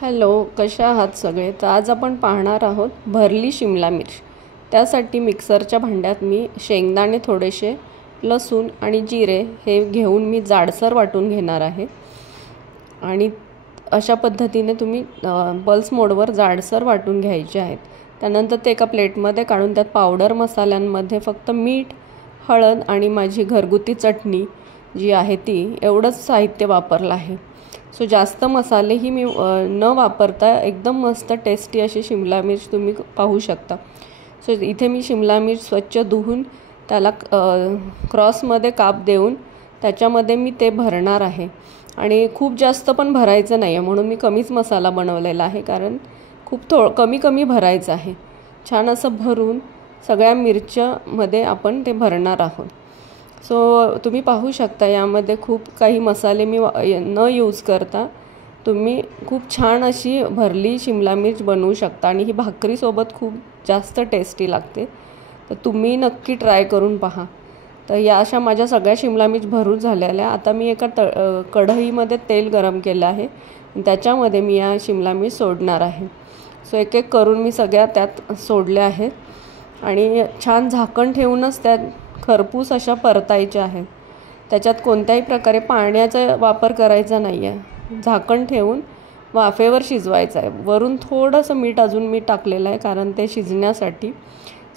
Hello, कशा आहात सगळे? तर आज आपण पाहणार आहोत भरली शिमला मिर्च। त्यासाठी मिक्सरच्या भांड्यात मी शेंगदाणे थोडेसे, लसूण आणि जिरे हे घेऊन मी जाडसर वाटून घेणार आहे। आणि अशा पद्धतीने तुम्ही पल्स मोडवर जाडसर वाटून घ्यायचे आहेत। त्यानंतर ते एका प्लेटमध्ये काढून त्यात पावडर मसाल्यांमध्ये फक्त मीठ, हळद आणि माझी घरगुती चटणी जी आहे ती एवढंच साहित्य वापरलं आहे। सो जास्त मसालेही मी न वापरता एकदम मस्त टेस्टी अशी शिमला मिर्च तुम्ही पाहू शकता। सो इथे मी शिमला मिर्च स्वच्छ धुवून त्याला क्रॉसमध्ये काप देऊन त्याच्यामध्ये मी ते भरणार आहे। आणि खूप जास्त पण भरायचं नाही आहे, म्हणून मी कमीच मसाला बनवलेला आहे, कारण खूप कमी भरायचं आहे। छान असं भरून सगळ्या मिरच्यामध्ये आपण ते भरणार आहोत। सो तुम्ही पाहू शकता यामध्ये खूप काही मसाले मी न यूज करता तुम्ही खूप छान अशी भरली शिमला मिर्च बनवू शकता आणि ही भाकरीसोबत खूप जास्त टेस्टी लागते। तर तुम्ही नक्की ट्राय करून पहा। तर या अशा माझ्या सगळ्या शिमला मिर्च भरून झालेल्या। आता मी एका कढईमध्ये तेल गरम केलं आहे आणि त्याच्यामध्ये मी या शिमला मिर्च सोडणार आहे। सो एक एक करून मी सगळ्या त्यात सोडल्या आहेत आणि छान झाकण ठेवूनच त्यात खरपूस अशा परतायच्या आहेत। त्याच्यात कोणत्याही प्रकारे पाण्याचा वापर करायचा नाही आहे। झाकण ठेवून वाफेवर शिजवायचं आहे। वरून थोडंसं मीठ अजून मी टाकलेलं आहे, कारण ते शिजण्यासाठी।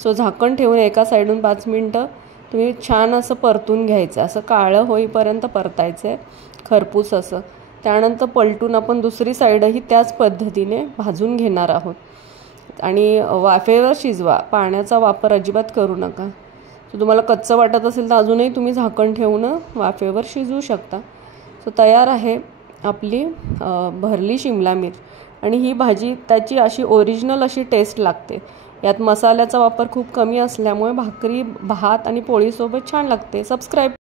सो झाकण ठेवून एका साईडून 5 मिनटं तुम्ही छान असं परतून घ्यायचं, असं काळं होईपर्यंत परतायचं आहे खरपूस असं। त्यानंतर पलटून आपण दुसरी साईडही त्याच पद्धतीने भाजून घेणार आहोत आणि वाफेवर शिजवा, पाण्याचा वापर अजिबात करू नका। सो तुम्हाला कच्चं वाटत असेल तर अजूनही तुम्ही झाकण ठेवून वाफेवर शिजवू शकता। सो तयार आहे आपली भरली शिमला मिर्च। आणि ही भाजी त्याची अशी ओरिजिनल अशी टेस्ट लागते। यात मसाल्याचा वापर खूप कमी असल्यामुळे भाकरी, भात आणि पोळीसोबत छान लागते। सबस्क्राईब